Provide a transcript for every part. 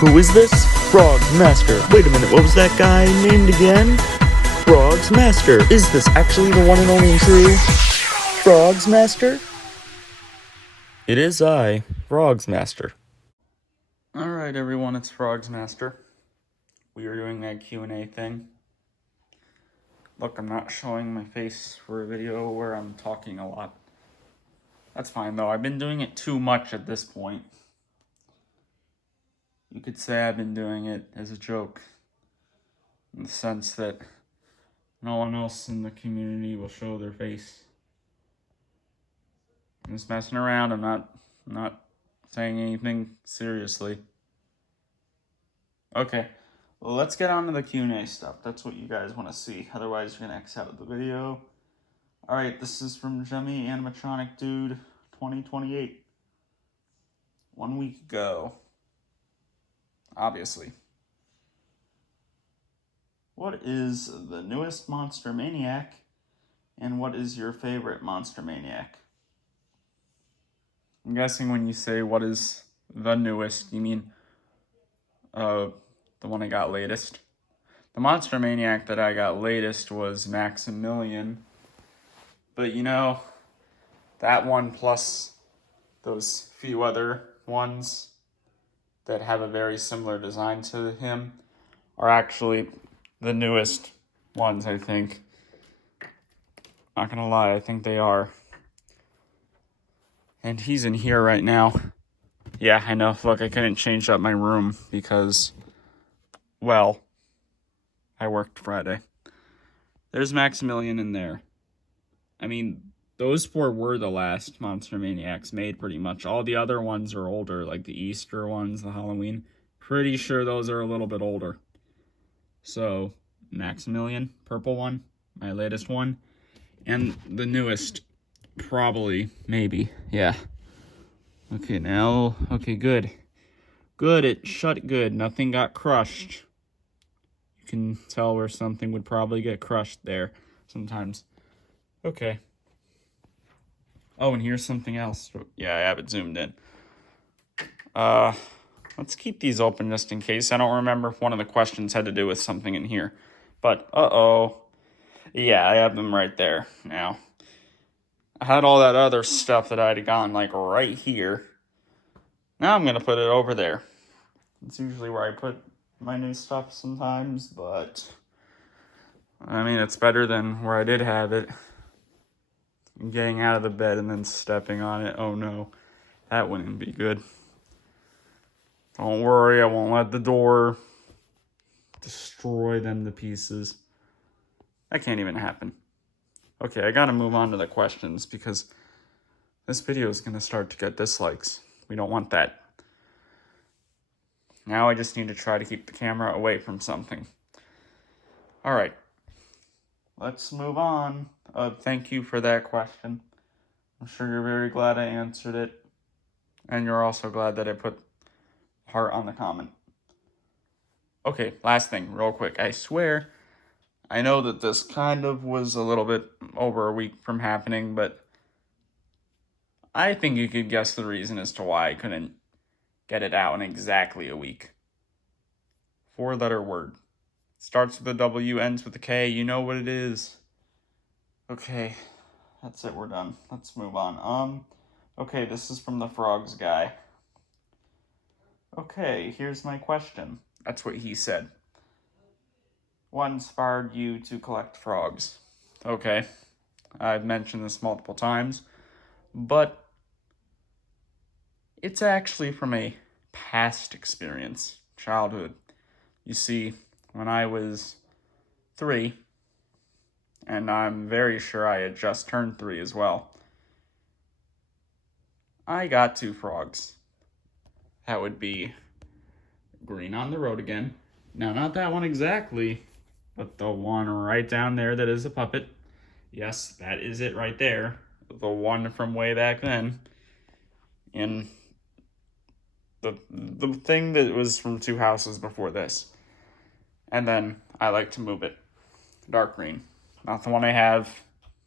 Who is this? Frog's Master. Wait a minute, what was that guy named again? Frog's Master. Is this actually the one and only and true Frog's Master? It is I, Frog's Master. Alright everyone, it's Frog's Master. We are doing that Q&A thing. Look, I'm not showing my face for a video where I'm talking a lot. That's fine though, I've been doing it too much at this point. You could say I've been doing it as a joke, in the sense that no one else in the community will show their face. I'm just messing around, I'm not saying anything seriously. Okay, well, let's get on to the Q&A stuff. That's what you guys want to see, otherwise you're going to X out of the video. Alright, this is from Jemmy Animatronic Dude 2028. 1 week ago. Obviously. What is the newest Monster Maniac, and what is your favorite Monster Maniac? I'm guessing when you say what is the newest, you mean the one I got latest. The Monster Maniac that I got latest was Maximilian, but you know, that one plus those few other ones that have a very similar design to him are actually the newest ones, I think. Not gonna lie, I think they are. And he's in here right now. Yeah, I know. Look, I couldn't change up my room because, well, I worked Friday. There's Maximilian in there. I mean, those four were the last Monster Maniacs made, pretty much. All the other ones are older, like the Easter ones, the Halloween. Pretty sure those are a little bit older. So, Maximilian, purple one, my latest one. And the newest, probably, maybe, yeah. Okay, now, okay, good. Good, it shut good. Nothing got crushed. You can tell where something would probably get crushed there sometimes. Okay. Oh, and here's something else. Yeah, I have it zoomed in. Let's keep these open just in case. I don't remember if one of the questions had to do with something in here. But, uh-oh. Yeah, I have them right there now. I had all that other stuff that I'd gotten, like, right here. Now I'm going to put it over there. It's usually where I put my new stuff sometimes, but I mean, it's better than where I did have it. Getting out of the bed and then stepping on it. Oh no, that wouldn't be good. Don't worry, I won't let the door destroy them to pieces. That can't even happen. Okay, I gotta move on to the questions because this video is gonna start to get dislikes. We don't want that. Now I just need to try to keep the camera away from something. Alright. Let's move on. Thank you for that question. I'm sure you're very glad I answered it. And you're also glad that I put heart on the comment. Okay, last thing, real quick. I swear, I know that this kind of was a little bit over a week from happening, but I think you could guess the reason as to why I couldn't get it out in exactly a week. 4-letter word. Starts with a W, ends with a K. You know what it is. Okay, that's it. We're done. Let's move on. Okay, this is from the Frogs guy. Okay, here's my question. That's what he said. What inspired you to collect frogs? Okay, I've mentioned this multiple times, but it's actually from a past experience, childhood. You see, when I was 3, and I'm very sure I had just turned 3 as well, I got 2 frogs. That would be green on the road again. Now, not that one exactly, but the one right down there that is a puppet. Yes, that is it right there. The one from way back then. And the thing that was from 2 houses before this. And then I like to move it. Dark green. Not the one I have.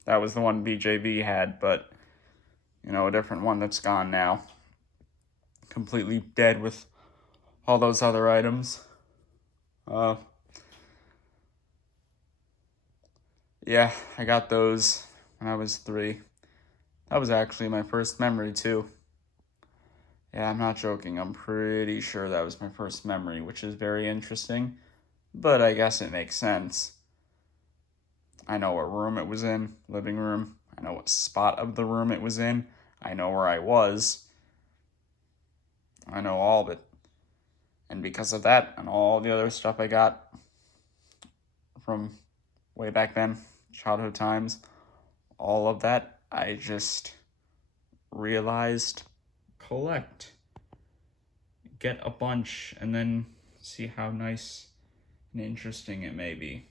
That was the one BJV had, but, you know, a different one that's gone now. Completely dead with all those other items. Yeah, I got those when I was 3. That was actually my first memory, too. Yeah, I'm not joking. I'm pretty sure that was my first memory, which is very interesting. But I guess it makes sense. I know what room it was in, living room. I know what spot of the room it was in. I know where I was. I know all of it. And because of that and all the other stuff I got from way back then, childhood times, all of that, I just realized collect. Get a bunch and then see how nice and interesting it may be.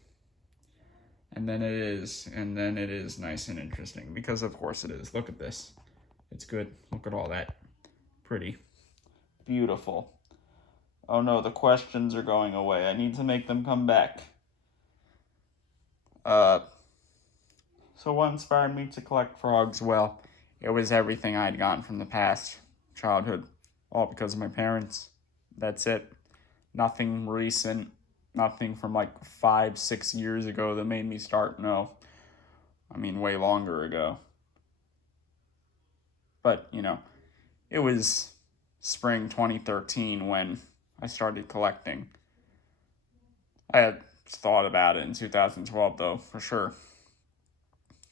And then it is nice and interesting, because of course it is. Look at this. It's good. Look at all that. Pretty. Beautiful. Oh no, the questions are going away. I need to make them come back. So what inspired me to collect frogs? Well, it was everything I'd gotten from the past childhood. All because of my parents. That's it. Nothing recent. Nothing from like 5-6 years ago that made me start. No. I mean, way longer ago. But, it was spring 2013 when I started collecting. I had thought about it in 2012, though, for sure.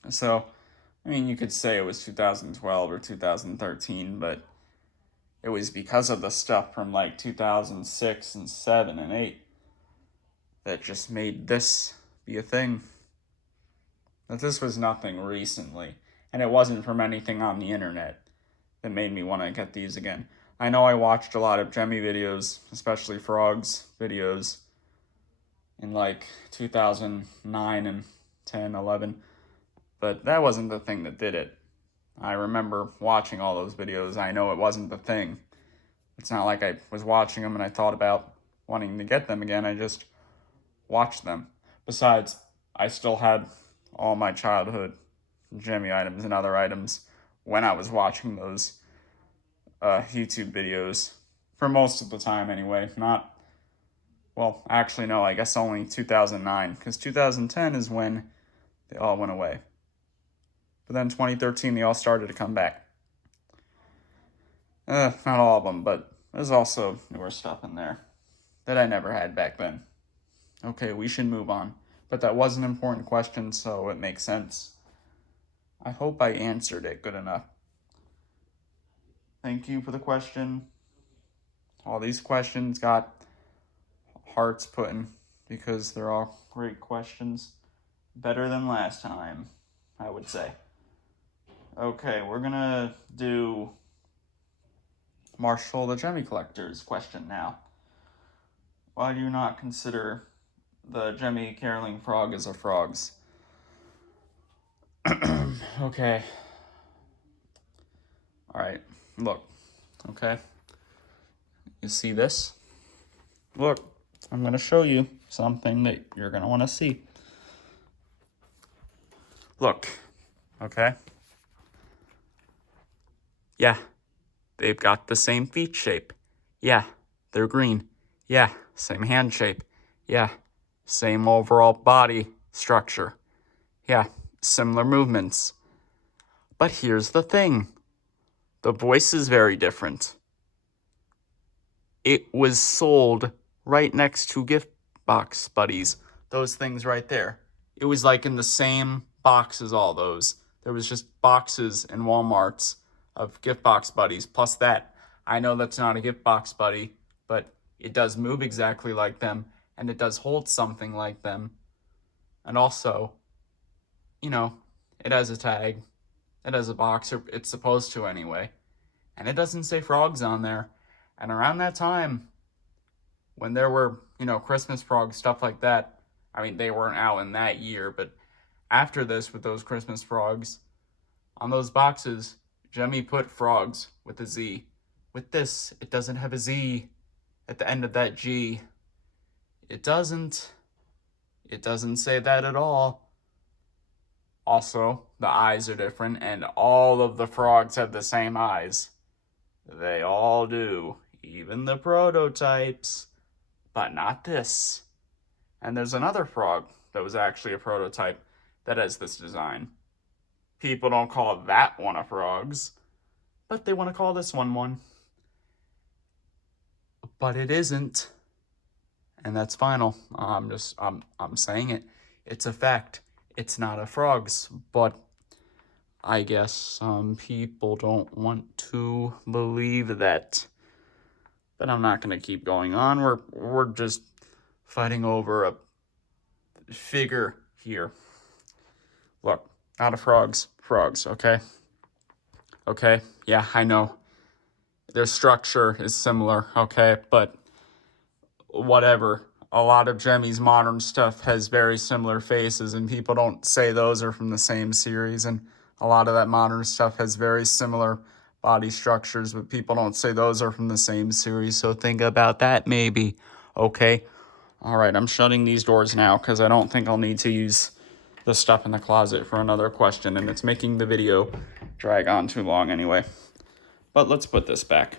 So, I mean, you could say it was 2012 or 2013, but it was because of the stuff from like 2006 and 7 and 8 that just made this be a thing. That this was nothing recently, and it wasn't from anything on the internet that made me want to get these again. I know I watched a lot of Jemmy videos, especially frogs videos, in like 2009 and 10, 11, but that wasn't the thing that did it. I remember watching all those videos. I know it wasn't the thing. It's not like I was watching them and I thought about wanting to get them again. I just watched them. Besides, I still had all my childhood Jemmy items and other items when I was watching those YouTube videos. For most of the time, anyway. Actually, no, I guess only 2009. Because 2010 is when they all went away. But then 2013, they all started to come back. Not all of them, but there's also newer stuff in there that I never had back then. Okay, we should move on. But that was an important question, so it makes sense. I hope I answered it good enough. Thank you for the question. All these questions got hearts put in because they're all great questions. Better than last time, I would say. Okay, we're gonna do Marshall the Jemmy Collector's question now. Why do you not consider the Jemmy caroling frog as a frogs? Okay. Alright, look. Okay. You see this? Look, I'm going to show you something that you're going to want to see. Look. Okay. Yeah. They've got the same feet shape. Yeah. They're green. Yeah. Same hand shape. Yeah. Same overall body structure. Yeah. Similar movements. But here's the thing. The voice is very different. It was sold right next to gift box buddies. Those things right there. It was like in the same box as all those. There was just boxes in Walmarts of gift box buddies. Plus that, I know that's not a gift box buddy, but it does move exactly like them, and it does hold something like them. And also, it has a tag. It has a box, or it's supposed to anyway. And it doesn't say frogs on there. And around that time, when there were, Christmas frogs, stuff like that, I mean, they weren't out in that year, but after this, with those Christmas frogs, on those boxes, Jemmy put frogs with a Z. With this, it doesn't have a Z at the end of that G. It doesn't say that at all. Also, the eyes are different, and all of the frogs have the same eyes. They all do. even the prototypes, but not this. And there's another frog that was actually a prototype that has this design. People don't call that one a frogs, but they want to call this one. But it isn't. And that's final. I'm saying it. It's a fact. It's not a frogs, but I guess some people don't want to believe that. But I'm not gonna keep going on. We're just fighting over a figure here. Look, not a frogs, okay? Okay, yeah, I know. Their structure is similar, okay, but whatever. A lot of Jemmy's modern stuff has very similar faces, and people don't say those are from the same series, and a lot of that modern stuff has very similar body structures, but people don't say those are from the same series, so think about that maybe, okay? All right, I'm shutting these doors now because I don't think I'll need to use the stuff in the closet for another question, and it's making the video drag on too long anyway. But let's put this back.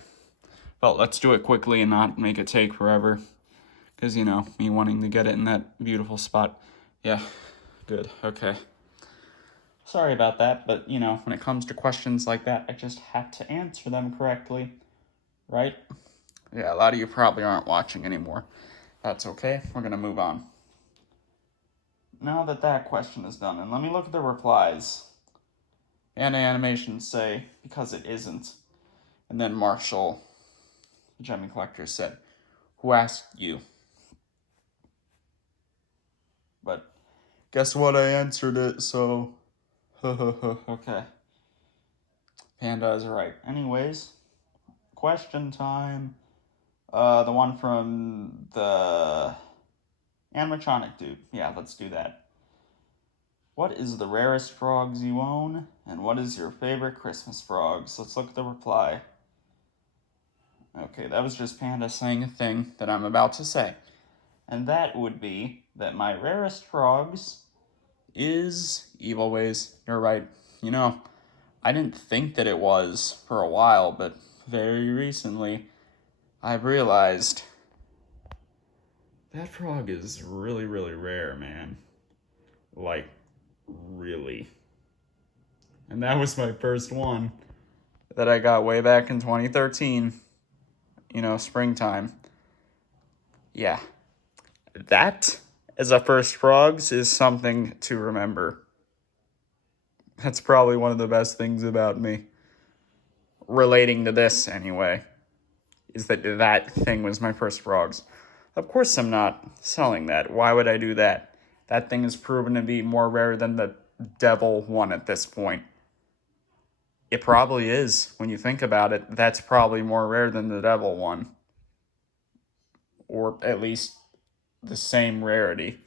Well, let's do it quickly and not make it take forever. Because, you know, me wanting to get it in that beautiful spot. Yeah, good, okay. Sorry about that, but, you know, when it comes to questions like that, I just have to answer them correctly, right? Yeah, a lot of you probably aren't watching anymore. That's okay, we're gonna move on. Now that that question is done, and let me look at the replies. And animations say, because it isn't. And then Marshall, the Gemmy Collector, said, who asked you? But guess what? I answered it, so okay. Panda is right. Anyways, question time. The one from the animatronic dude. Yeah, let's do that. What is the rarest frogs you own? And what is your favorite Christmas frogs? Let's look at the reply. Okay, that was just Panda saying a thing that I'm about to say. And that would be that my rarest frogs is Evil Ways. You're right. You know, I didn't think that it was for a while, but very recently I've realized that frog is really, really rare, man. Like, really. And that was my first one that I got way back in 2013. You know, springtime. Yeah. That, as a first frogs, is something to remember. That's probably one of the best things about me. Relating to this, anyway. Is that thing was my first frogs. Of course I'm not selling that. Why would I do that? That thing is proven to be more rare than the devil one at this point. It probably is. When you think about it, that's probably more rare than the devil one. Or at least the same rarity.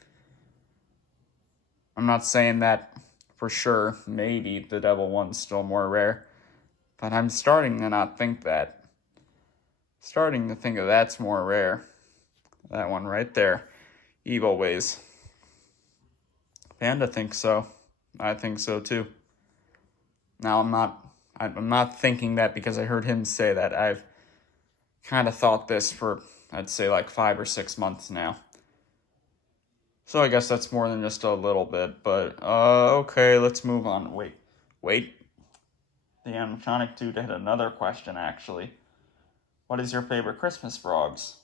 I'm not saying that for sure. Maybe the devil one's still more rare. But I'm starting to not think that. Starting to think of that's more rare. That one right there. Evil Ways. Panda thinks so. I think so too. Now I'm not thinking that because I heard him say that. I've kind of thought this for, I'd say, like 5 or 6 months now. So I guess that's more than just a little bit, but okay, let's move on. Wait. The animatronic dude had another question, actually. What is your favorite Christmas frogs?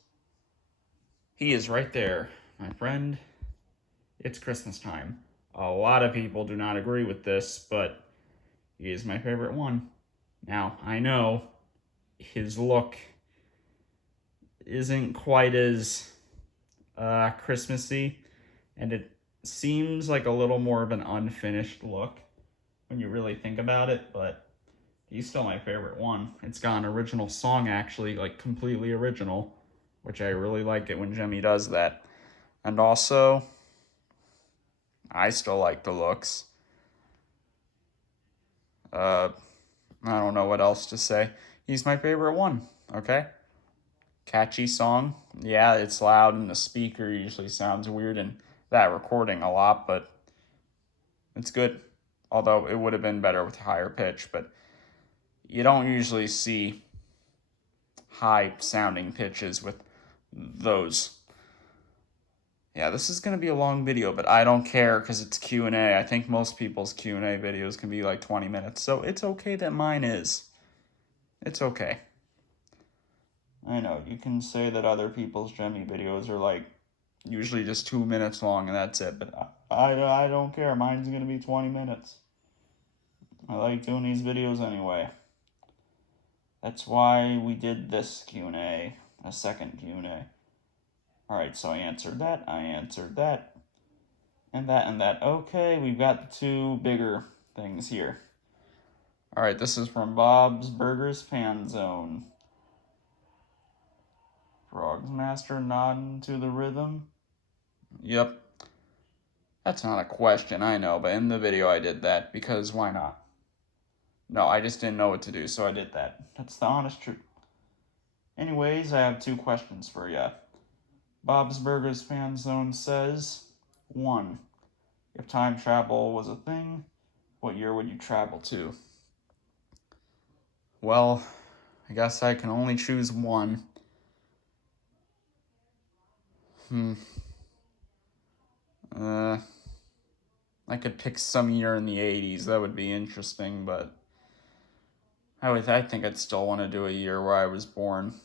He is right there, my friend. It's Christmas time. A lot of people do not agree with this, but he is my favorite one. Now, I know his look isn't quite as Christmassy, and it seems like a little more of an unfinished look when you really think about it, but he's still my favorite one. It's got an original song, actually, like completely original, which I really like it when Jimmy does that. And also, I still like the looks. I don't know what else to say. He's my favorite one, okay? Catchy song. Yeah, it's loud and the speaker usually sounds weird in that recording a lot, but it's good. Although it would have been better with higher pitch, but you don't usually see high sounding pitches with those. Yeah, this is going to be a long video, but I don't care because it's Q&A. I think most people's Q&A videos can be like 20 minutes, so it's okay that mine is. It's okay. I know, you can say that other people's Jemmy videos are like usually just 2 minutes long and that's it, but I don't care. Mine's going to be 20 minutes. I like doing these videos anyway. That's why we did this Q&A, a second Q&A. Alright, so I answered that, and that. Okay, we've got the two bigger things here. Alright, this is from Bob's Burgers Fan Zone. Frogs Master nodding to the rhythm. Yep. That's not a question, I know, but in the video I did that because why not? No, I just didn't know what to do, so I did that. That's the honest truth. Anyways, I have two questions for you. Bob's Burgers Fan Zone says, 1. If time travel was a thing, what year would you travel to? Well, I guess I can only choose one. I could pick some year in the 80s. That would be interesting, but I think I'd still want to do a year where I was born.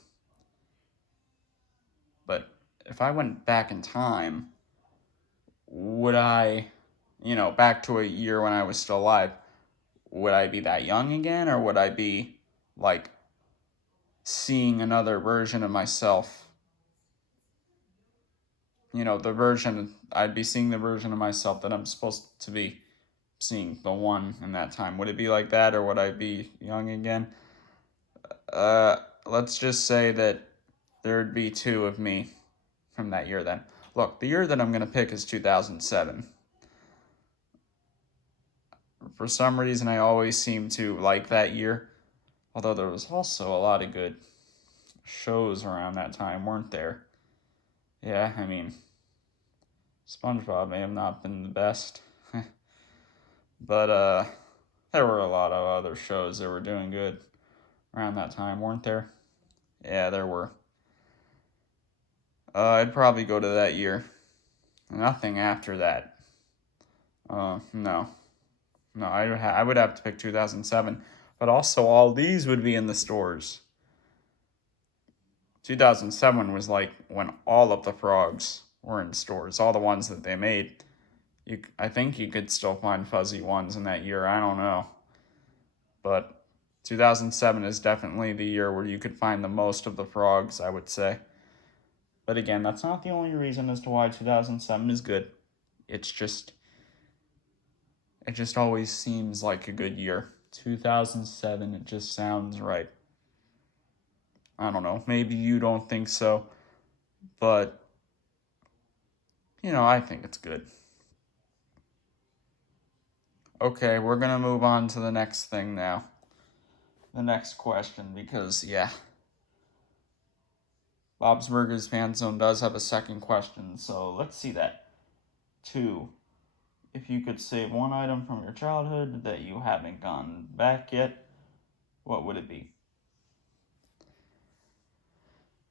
But if I went back in time, would I, back to a year when I was still alive, would I be that young again, or would I be, like, seeing another version of myself? I'd be seeing the version of myself that I'm supposed to be seeing, the one in that time. Would it be like that, or would I be young again? Let's just say that there'd be two of me from that year then. Look, the year that I'm going to pick is 2007. For some reason, I always seem to like that year. Although there was also a lot of good shows around that time, weren't there? Yeah, I mean, SpongeBob may have not been the best. But, there were a lot of other shows that were doing good around that time, weren't there? Yeah, there were. I'd probably go to that year. Nothing after that. No. No, I would have to pick 2007. But also, all these would be in the stores. 2007 was like when all of the frogs were in stores, all the ones that they made. I think you could still find fuzzy ones in that year. I don't know. But 2007 is definitely the year where you could find the most of the frogs, I would say. But again, that's not the only reason as to why 2007 is good. It just always seems like a good year. 2007, it just sounds right. I don't know, maybe you don't think so, but, I think it's good. Okay, we're gonna move on to the next thing now. The next question, because, yeah. Bob's Burgers Fan Zone does have a second question, so let's see that. 2. If you could save one item from your childhood that you haven't gone back yet, what would it be?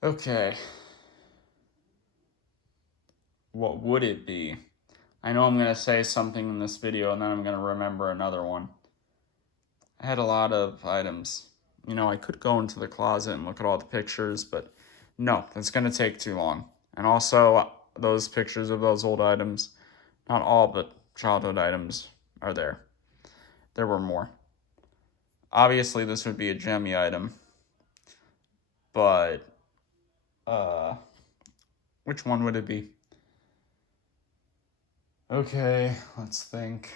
Okay. What would it be? I know I'm going to say something in this video and then I'm going to remember another one. I had a lot of items. I could go into the closet and look at all the pictures, but no, that's going to take too long. And also, those pictures of those old items, not all, but childhood items are there. There were more. Obviously, this would be a Jemmy item, but, which one would it be? Okay, let's think.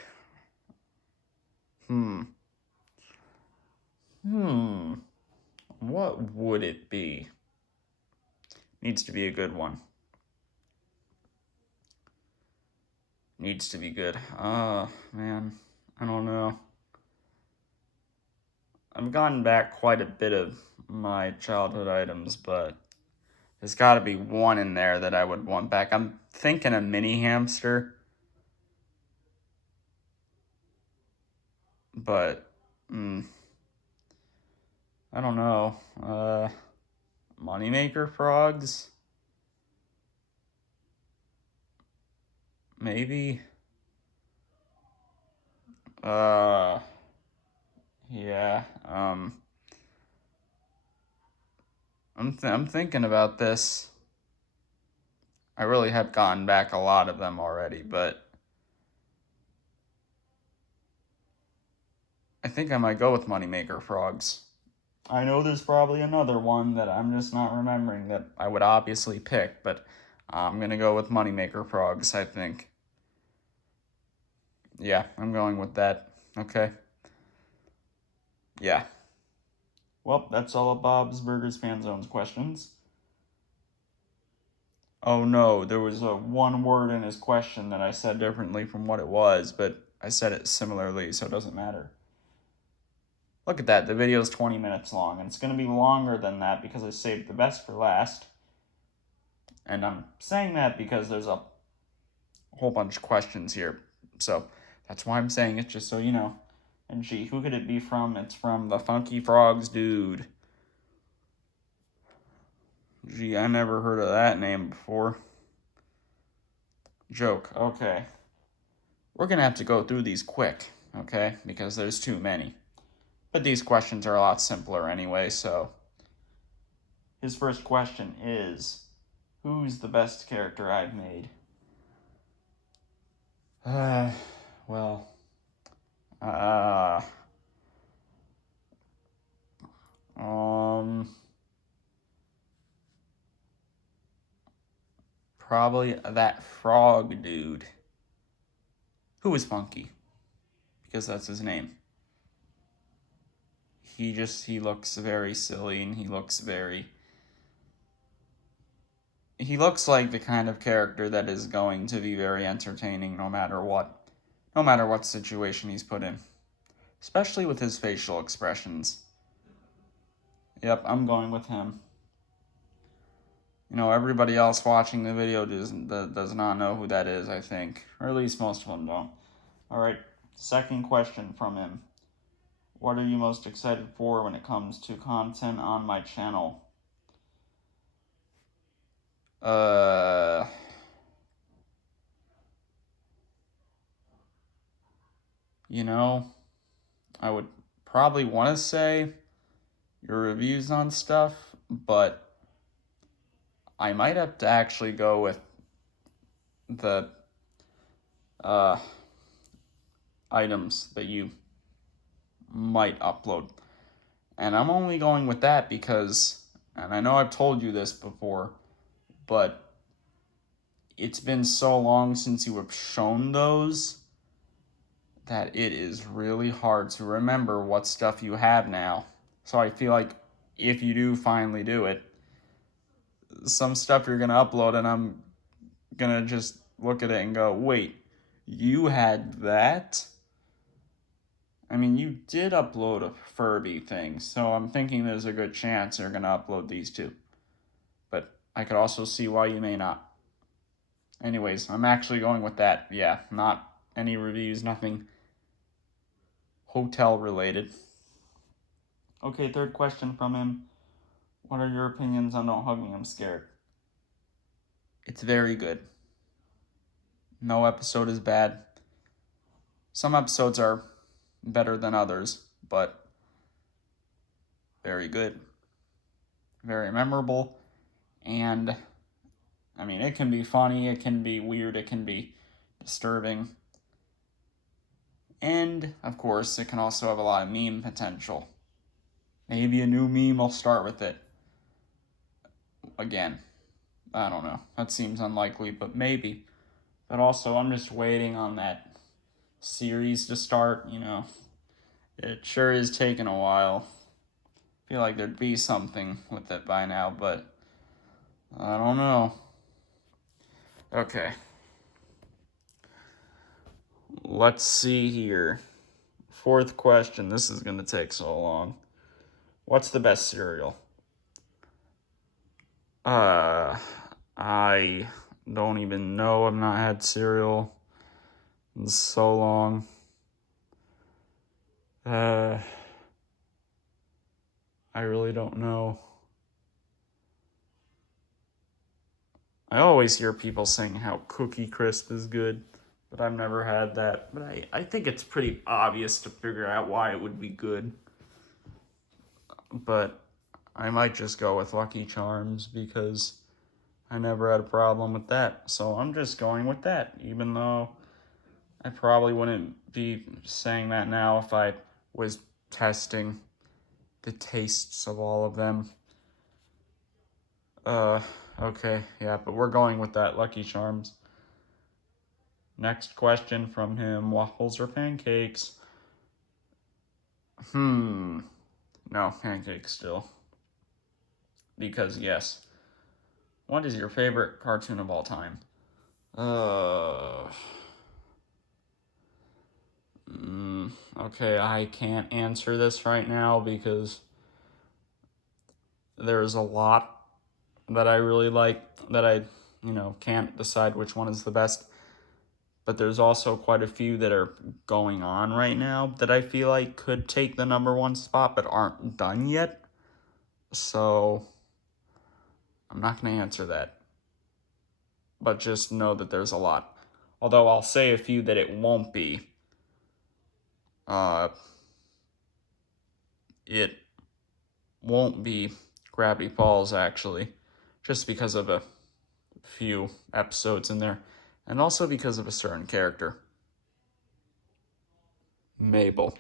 What would it be? Needs to be a good one. Needs to be good. Man, I don't know. I've gotten back quite a bit of my childhood items, but there's got to be one in there that I would want back. I'm thinking a mini hamster, but I don't know. Moneymaker frogs? Maybe. Yeah. I'm thinking about this. I really have gotten back a lot of them already, but I think I might go with Moneymaker frogs. I know there's probably another one that I'm just not remembering that I would obviously pick, but I'm gonna go with Moneymaker frogs, I think. Yeah, I'm going with that. Okay. Yeah. Well, that's all of Bob's Burgers Fan Zone's questions. Oh no, there was a one word in his question that I said differently from what it was, but I said it similarly, so it doesn't matter. Look at that, the video's 20 minutes long, and it's going to be longer than that because I saved the best for last. And I'm saying that because there's a whole bunch of questions here, so that's why I'm saying it, just so you know. And gee, who could it be from? It's from the Funky Frogs dude. Gee, I never heard of that name before. Joke, okay. We're going to have to go through these quick, okay? Because there's too many. But these questions are a lot simpler anyway, so. His first question is, who's the best character I've made? Well. Probably that frog dude. Who is Funky? Because that's his name. He looks very silly, and he looks like the kind of character that is going to be very entertaining no matter what situation he's put in. Especially with his facial expressions. Yep, I'm going with him. You know, everybody else watching the video does not know who that is, I think. Or at least most of them don't. Alright, second question from him. What are you most excited for when it comes to content on my channel? You know, I would probably want to say your reviews on stuff, but I might have to actually go with the items that you might upload. And I'm only going with that because, and I know I've told you this before, but it's been so long since you have shown those that it is really hard to remember what stuff you have now. So I feel like if you do finally do it, some stuff you're going to upload and I'm going to just look at it and go, wait, you had that? I mean, you did upload a Furby thing, so I'm thinking there's a good chance you're going to upload these two. But I could also see why you may not. Anyways, I'm actually going with that. Yeah, not any reviews, nothing hotel related. Okay, third question from him. What are your opinions on Don't Hug Me, I'm Scared? It's very good. No episode is bad. Some episodes are better than others, but very good. Very memorable. And, I mean, it can be funny, it can be weird, it can be disturbing. And, of course, it can also have a lot of meme potential. Maybe a new meme will start with it. Again, I don't know. That seems unlikely, but maybe. But also, I'm just waiting on that series to start, you know. It sure is taking a while. I feel like there'd be something with it by now, but I don't know. Okay. Let's see here. Fourth question. This is going to take so long. What's the best cereal? I don't even know. I've not had cereal in so long. I really don't know. I always hear people saying how Cookie Crisp is good, but I've never had that. But I think it's pretty obvious to figure out why it would be good. But I might just go with Lucky Charms because I never had a problem with that. So I'm just going with that, even though I probably wouldn't be saying that now if I was testing the tastes of all of them. Okay, yeah, but we're going with that, Lucky Charms. Next question from him, waffles or pancakes? No, pancakes still. Because yes. What is your favorite cartoon of all time? Okay, I can't answer this right now because there's a lot that I really like that I, can't decide which one is the best. But there's also quite a few that are going on right now that I feel like could take the number one spot but aren't done yet. So I'm not going to answer that. But just know that there's a lot. Although I'll say a few that it won't be. It won't be Gravity Falls, actually. Just because of a few episodes in there. And also because of a certain character. Mabel.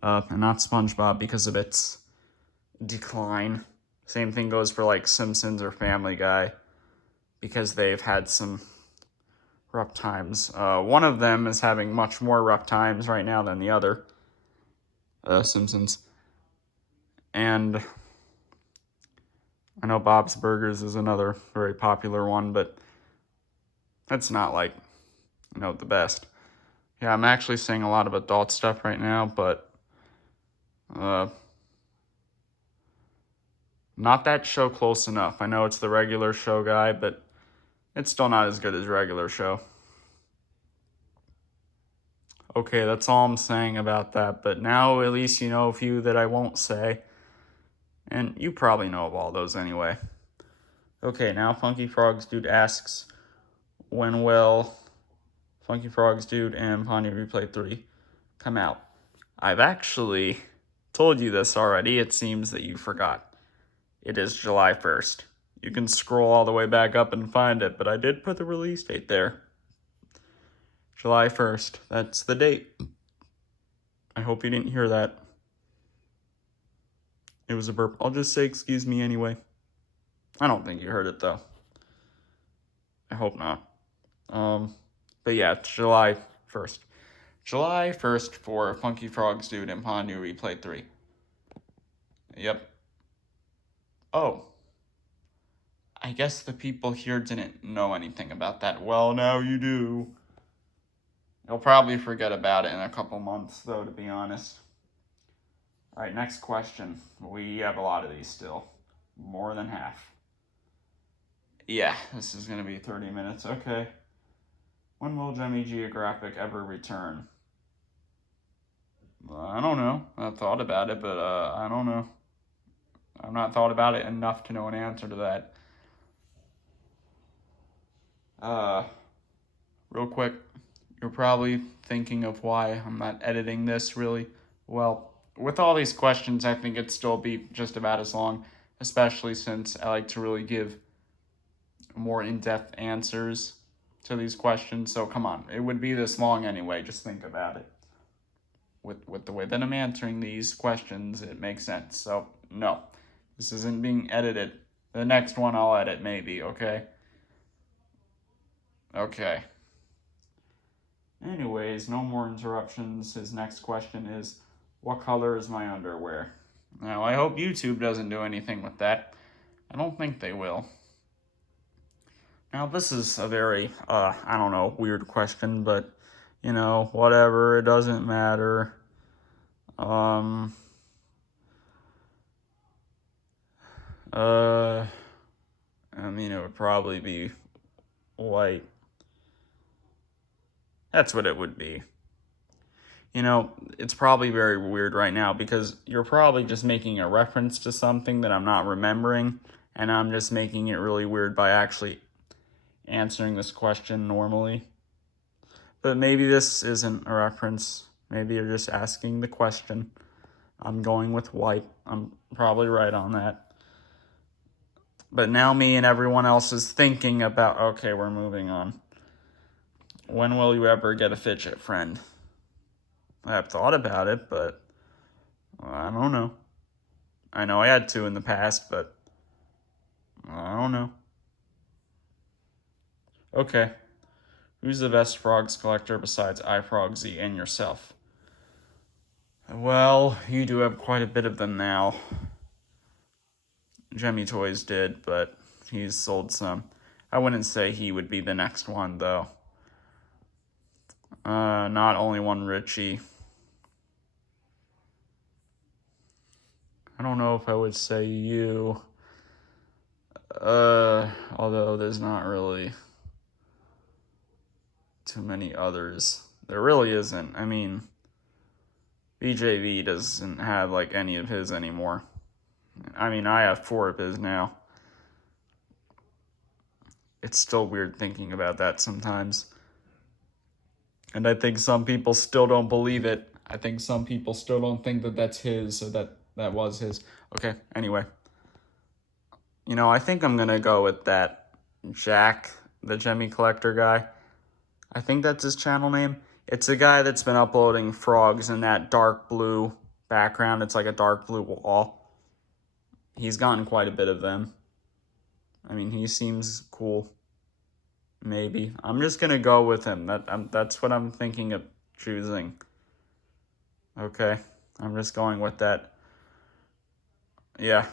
And not SpongeBob because of its decline. Same thing goes for like Simpsons or Family Guy. Because they've had some rough times. One of them is having much more rough times right now than the other. Simpsons. And I know Bob's Burgers is another very popular one, but that's not like, the best. Yeah, I'm actually saying a lot of adult stuff right now, but not that show Close Enough. I know it's the regular show guy, but it's still not as good as regular show. Okay, that's all I'm saying about that, but now at least you know a few that I won't say. And you probably know of all those anyway. Okay, now Funky Frogs Dude asks, when will Funky Frogs Dude and Pawnee Replay 3 come out? I've actually told you this already. It seems that you forgot. It is July 1st. You can scroll all the way back up and find it, but I did put the release date there. July 1st. That's the date. I hope you didn't hear that. It was a burp. I'll just say excuse me anyway. I don't think you heard it, though. I hope not. But yeah, it's July 1st. July 1st for Funky Frogs Dude and Pawnee Replay 3. Yep. Oh. I guess the people here didn't know anything about that. Well, now you do. You'll probably forget about it in a couple months, though, to be honest. Alright, next question. We have a lot of these still. More than half. Yeah, this is going to be 30 minutes. Okay. When will Jemmy Geographic ever return? I don't know. I've thought about it, but I don't know. I've not thought about it enough to know an answer to that. Real quick, you're probably thinking of why I'm not editing this really well. With all these questions, I think it'd still be just about as long, especially since I like to really give more in-depth answers to these questions. So come on, it would be this long anyway. Just think about it. With the way that I'm answering these questions, it makes sense. So no, this isn't being edited. The next one I'll edit maybe, okay? Okay. Anyways, no more interruptions. His next question is, what color is my underwear? Now, I hope YouTube doesn't do anything with that. I don't think they will. Now, this is a very, weird question, but, whatever, it doesn't matter. It would probably be white. That's what it would be. It's probably very weird right now because you're probably just making a reference to something that I'm not remembering, and I'm just making it really weird by actually answering this question normally. But maybe this isn't a reference. Maybe you're just asking the question. I'm going with white. I'm probably right on that. But now me and everyone else is thinking about, okay, we're moving on. When will you ever get a fidget friend? I have thought about it, but I don't know. I know I had two in the past, but I don't know. Okay. Who's the best frogs collector besides iFrogzy and yourself? Well, you do have quite a bit of them now. Jemmy Toys did, but he's sold some. I wouldn't say he would be the next one, though. Not only one Richie. I don't know if I would say you. Although there's not really too many others. There really isn't. I mean, BJV doesn't have like any of his anymore. I mean, I have 4 of his now. It's still weird thinking about that sometimes. And I think some people still don't believe it. I think some people still don't think that that's his, or that was his. Okay, anyway. I think I'm going to go with that Jack, the Jemmy Collector guy. I think that's his channel name. It's a guy that's been uploading frogs in that dark blue background. It's like a dark blue wall. He's gotten quite a bit of them. I mean, he seems cool. Maybe. I'm just going to go with him. That's what I'm thinking of choosing. Okay. I'm just going with that. Yeah.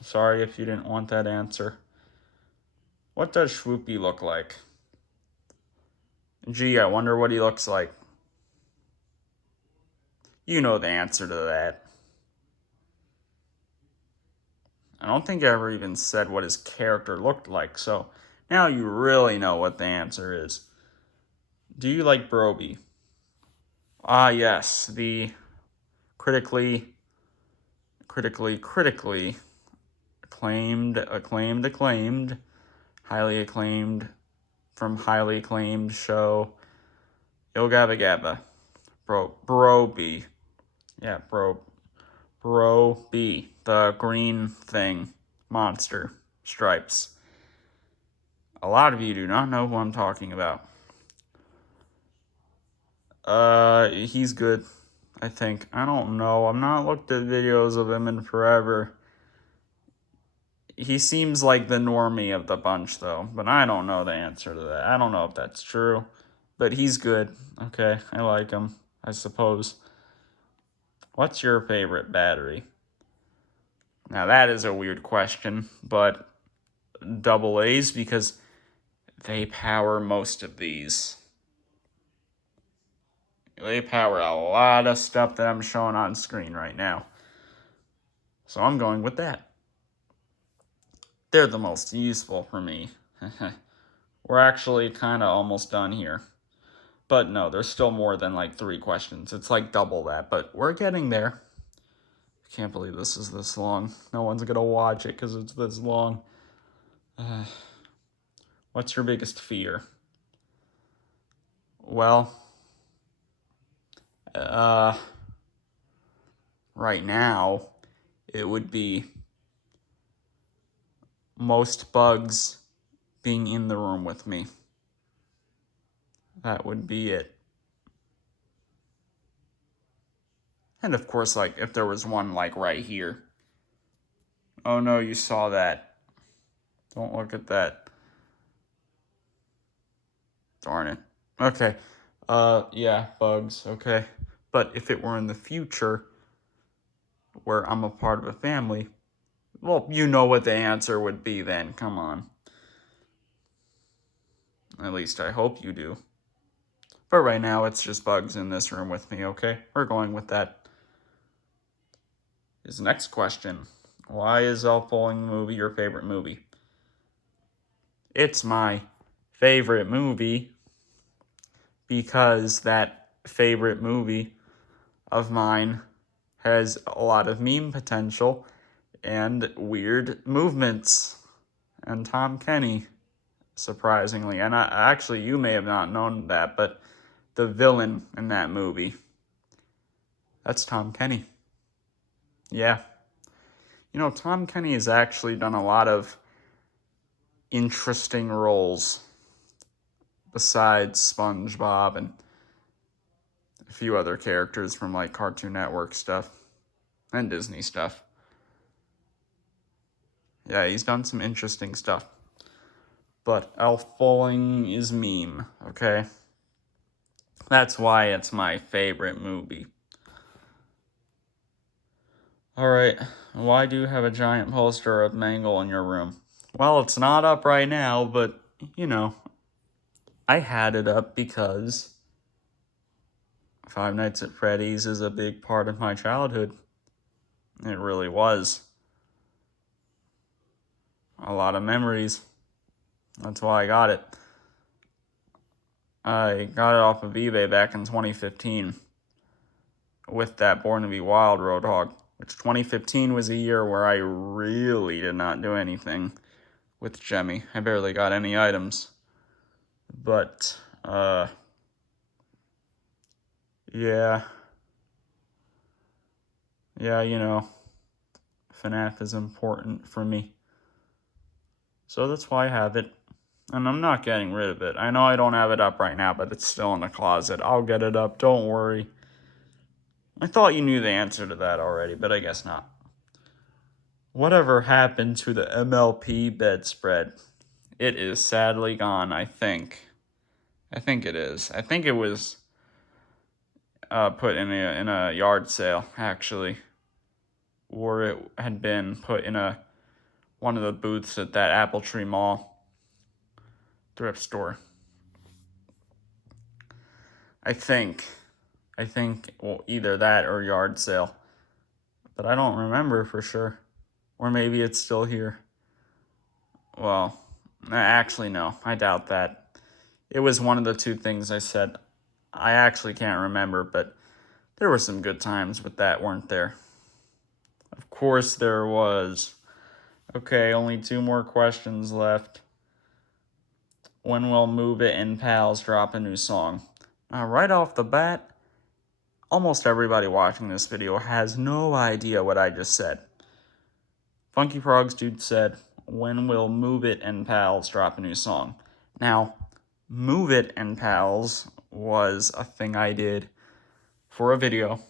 Sorry if you didn't want that answer. What does Swoopy look like? Gee, I wonder what he looks like. You know the answer to that. I don't think I ever even said what his character looked like, so now you really know what the answer is. Do you like Broby? Ah, yes, the critically acclaimed, highly acclaimed, from highly acclaimed show, Yo Gabba Gabba. Broby. Yeah, Broby. The green thing. Monster. Stripes. A lot of you do not know who I'm talking about. He's good, I think. I don't know. I've not looked at videos of him in forever. He seems like the normie of the bunch, though, but I don't know the answer to that. I don't know if that's true, but he's good. Okay, I like him, I suppose. What's your favorite battery? Now, that is a weird question, but double A's, because they power most of these. They power a lot of stuff that I'm showing on screen right now. So I'm going with that. They're the most useful for me. We're actually kind of almost done here. But no, there's still more than like 3 questions. It's like double that, but we're getting there. I can't believe this is this long. No one's going to watch it because it's this long. What's your biggest fear? Well, right now, it would be most bugs being in the room with me. That would be it. And of course, like, if there was one, like, right here. Oh no, you saw that. Don't look at that. Darn it. Okay. Yeah, bugs, okay. But if it were in the future, where I'm a part of a family, well, you know what the answer would be then. Come on. At least I hope you do. But right now, it's just bugs in this room with me, okay? We're going with that. His next question. Why is Elf Bowling movie your favorite movie? It's my favorite movie because that favorite movie of mine has a lot of meme potential and weird movements. And Tom Kenny. surprisingly. And actually, you may have not known that, but the villain in that movie, that's Tom Kenny. Yeah. You know, Tom Kenny has actually done a lot of interesting roles besides SpongeBob and a few other characters from like Cartoon Network stuff and Disney stuff. Yeah, he's done some interesting stuff. But Elf Bowling is meme, okay? That's why it's my favorite movie. Alright, why do you have a giant poster of Mangle in your room? Well, it's not up right now, but, you know, I had it up because Five Nights at Freddy's is a big part of my childhood. It really was. A lot of memories. That's why I got it. I got it off of eBay back in 2015 with that Born to Be Wild Roadhog, which 2015 was a year where I really did not do anything with Jemmy. I barely got any items. But, yeah. Yeah, you know, FNAF is important for me. So that's why I have it. And I'm not getting rid of it. I know I don't have it up right now, but it's still in the closet. I'll get it up, don't worry. I thought you knew the answer to that already, but I guess not. Whatever happened to the MLP bedspread? It is sadly gone, I think. I think it is. I think it was put in a yard sale, actually. Or it had been put in one of the booths at that Apple Tree Mall thrift store. I think, well, either that or yard sale. But I don't remember for sure. Or maybe it's still here. Well, actually, no. I doubt that. It was one of the two things I said. I actually can't remember, but there were some good times with that, weren't there? Of course there was. Okay, only 2 more questions left. When will Move It and Pals drop a new song? Right off the bat, almost everybody watching this video has no idea what I just said. Funky Frogs Dude said, when will Move It and Pals drop a new song? Now, Move It and Pals was a thing I did for a video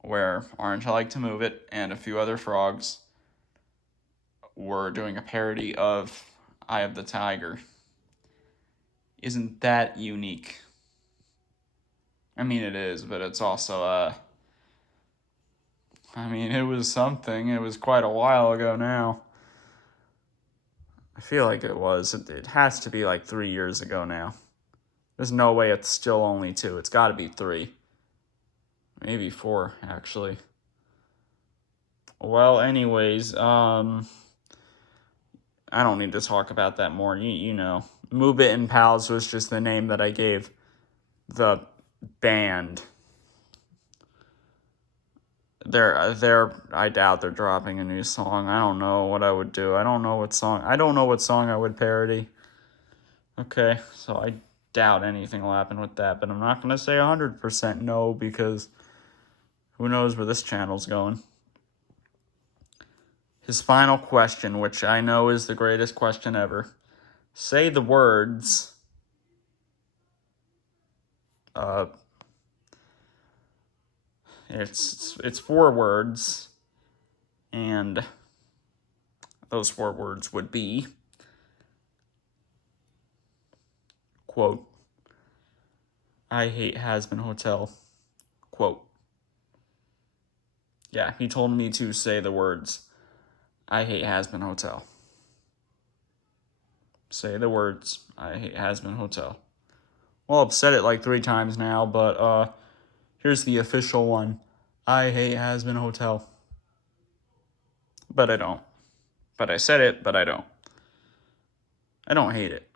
where Orange I Like to Move It and a few other frogs were doing a parody of Eye of the Tiger. Isn't that unique? I mean, it is, but it's also, I mean, it was something. It was quite a while ago now. I feel like it was. It has to be like 3 years ago now. There's no way it's still only 2. It's got to be 3. Maybe 4, actually. Well, anyways, I don't need to talk about that more. You know. Move It and Pals was just the name that I gave the band. I doubt they're dropping a new song. I don't know what I would do. I don't know what song I would parody. Okay, so I doubt anything will happen with that, but I'm not going to say 100% no, because who knows where this channel's going. His final question, which I know is the greatest question ever. Say the words, it's 4 words, and those 4 words would be, quote, I hate Has-Been Hotel, quote. Yeah, he told me to say the words, I hate Has-Been Hotel. Say the words, I hate Has-Been Hotel. Well, I've said it like 3 times now, but here's the official one. I hate Has-Been Hotel. But I don't. But I said it, but I don't. I don't hate it.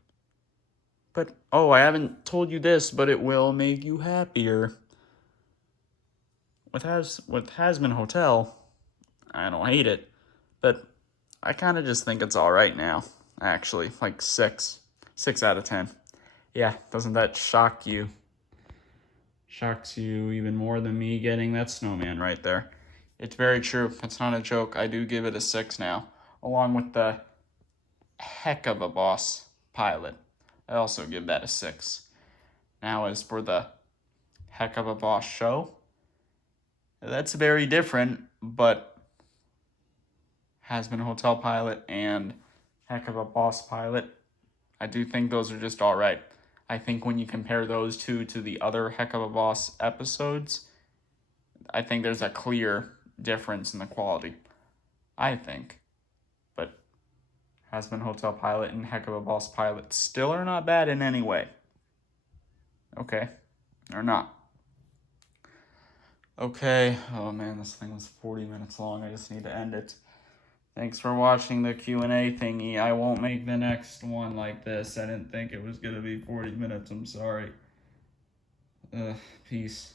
But, oh, I haven't told you this, but it will make you happier. With Has-Been Hotel, I don't hate it. But I kind of just think it's alright now, actually. Like 6 6 out of 10. Yeah, doesn't that shock you? Shocks you even more than me getting that snowman right there. It's very true. It's not a joke. I do give it a 6 now, along with the heck of a boss pilot. I also give that a 6. Now, as for the heck of a boss show, that's very different, but Has-Been Hotel Pilot and Heck of a Boss Pilot, I do think those are just all right. I think when you compare those two to the other Heck of a Boss episodes, I think there's a clear difference in the quality. I think. But Has-Been Hotel Pilot and Heck of a Boss Pilot still are not bad in any way. Okay. Or not. Okay. Oh man, this thing was 40 minutes long. I just need to end it. Thanks for watching the Q&A thingy. I won't make the next one like this. I didn't think it was going to be 40 minutes. I'm sorry. Peace.